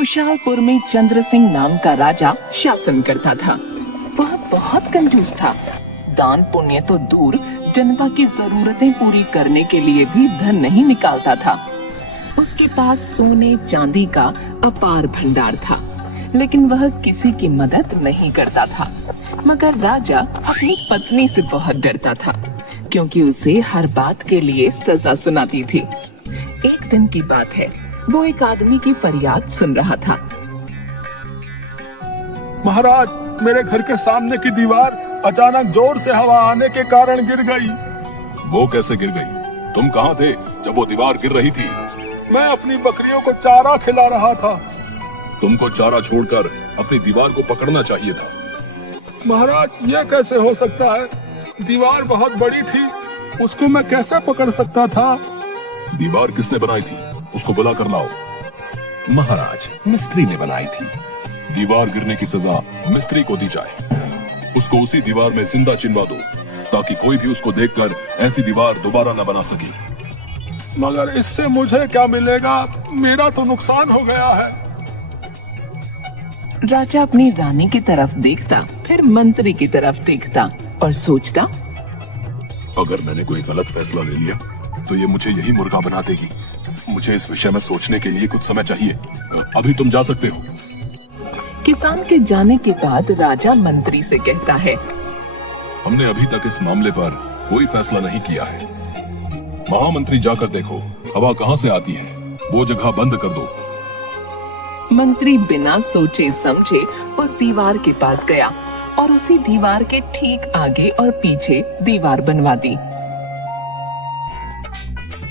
कुशालपुर में चंद्र सिंह नाम का राजा शासन करता था। वह बहुत कंजूस था। दान पुण्य तो दूर, जनता की जरूरतें पूरी करने के लिए भी धन नहीं निकालता था। उसके पास सोने चांदी का अपार भंडार था, लेकिन वह किसी की मदद नहीं करता था। मगर राजा अपनी पत्नी से बहुत डरता था, क्योंकि उसे हर बात के लिए सजा सुनाती थी। एक दिन की बात है, वो एक आदमी की फरियाद सुन रहा था। महाराज, मेरे घर के सामने की दीवार अचानक जोर से हवा आने के कारण गिर गई। वो कैसे गिर गई? तुम कहाँ थे जब वो दीवार गिर रही थी? मैं अपनी बकरियों को चारा खिला रहा था। तुमको चारा छोड़कर अपनी दीवार को पकड़ना चाहिए था। महाराज, यह कैसे हो सकता है? दीवार बहुत बड़ी थी, उसको मैं कैसे पकड़ सकता था? दीवार किसने बनाई थी? उसको बुला कर लाओ। महाराज, मिस्त्री ने बनाई थी। दीवार गिरने की सजा मिस्त्री को दी जाए। उसको उसी दीवार में जिंदा चिनवा दो, ताकि कोई भी उसको देखकर ऐसी दीवार दोबारा न बना सके। मगर इससे मुझे क्या मिलेगा? मेरा तो नुकसान हो गया है। राजा अपनी रानी की तरफ देखता, फिर मंत्री की तरफ देखता और सोचता, अगर मैंने कोई गलत फैसला ले लिया तो ये मुझे यही मुर्गा बना देगी। मुझे इस विषय में सोचने के लिए कुछ समय चाहिए। अभी तुम जा सकते हो। किसान के जाने के बाद राजा मंत्री से कहता है, हमने अभी तक इस मामले पर कोई फैसला नहीं किया है। महामंत्री, जाकर देखो हवा कहाँ से आती है, वो जगह बंद कर दो। मंत्री बिना सोचे समझे उस दीवार के पास गया और उसी दीवार के ठीक आगे और पीछे दीवार बनवा दी।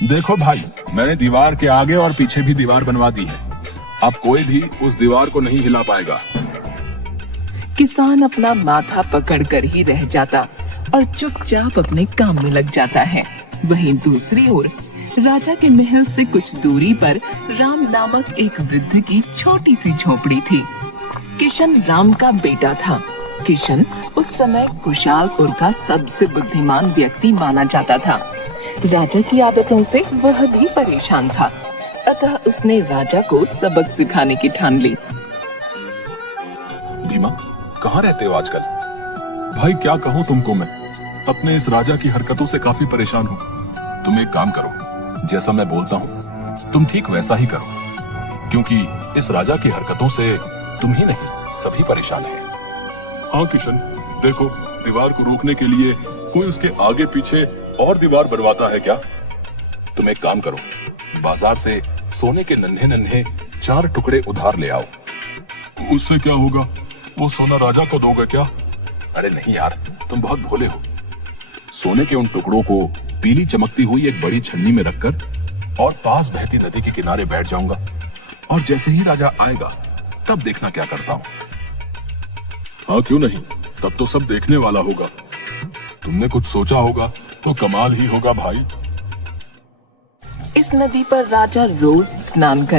देखो भाई, मैंने दीवार के आगे और पीछे भी दीवार बनवा दी है। अब कोई भी उस दीवार को नहीं हिला पाएगा। किसान अपना माथा पकड़कर ही रह जाता और चुपचाप अपने काम में लग जाता है। वहीं दूसरी ओर राजा के महल से कुछ दूरी पर राम नामक एक वृद्ध की छोटी सी झोपड़ी थी। किशन राम का बेटा था। किशन उस समय कुशालपुर का सबसे बुद्धिमान व्यक्ति माना जाता था। राजा की आदतों से वह भी परेशान था, अतः उसने राजा को सबक सिखाने की ठान ली। भीमा, कहाँ रहते हो आजकल? भाई, क्या कहूँ तुमको, मैं अपने इस राजा की हरकतों से काफी परेशान हूँ। तुम एक काम करो, जैसा मैं बोलता हूँ तुम ठीक वैसा ही करो, क्योंकि इस राजा की हरकतों से तुम ही नहीं, सभी परेशान हैं। हाँ किशन, देखो, दीवार को रोकने के लिए कोई उसके आगे पीछे और दीवार बनवाता है क्या? तुम एक काम करो, बाजार से सोने के नन्हे नन्हे 4 टुकड़े उधार ले आओ। उससे क्या होगा? वो सोना राजा को दोगे क्या? अरे नहीं यार, तुम बहुत भोले हो। सोने के उन टुकड़ों को पीली चमकती हुई एक बड़ी छन्नी में रखकर और पास बहती नदी के किनारे बैठ जाऊंगा, और जैसे ही राजा आएगा तब देखना क्या करता हूँ। हाँ, क्यों नहीं, तब तो सब देखने वाला होगा। तुमने कुछ सोचा होगा तो कमाल ही होगा भाई। इस नदी पर राजा रोज स्नान कर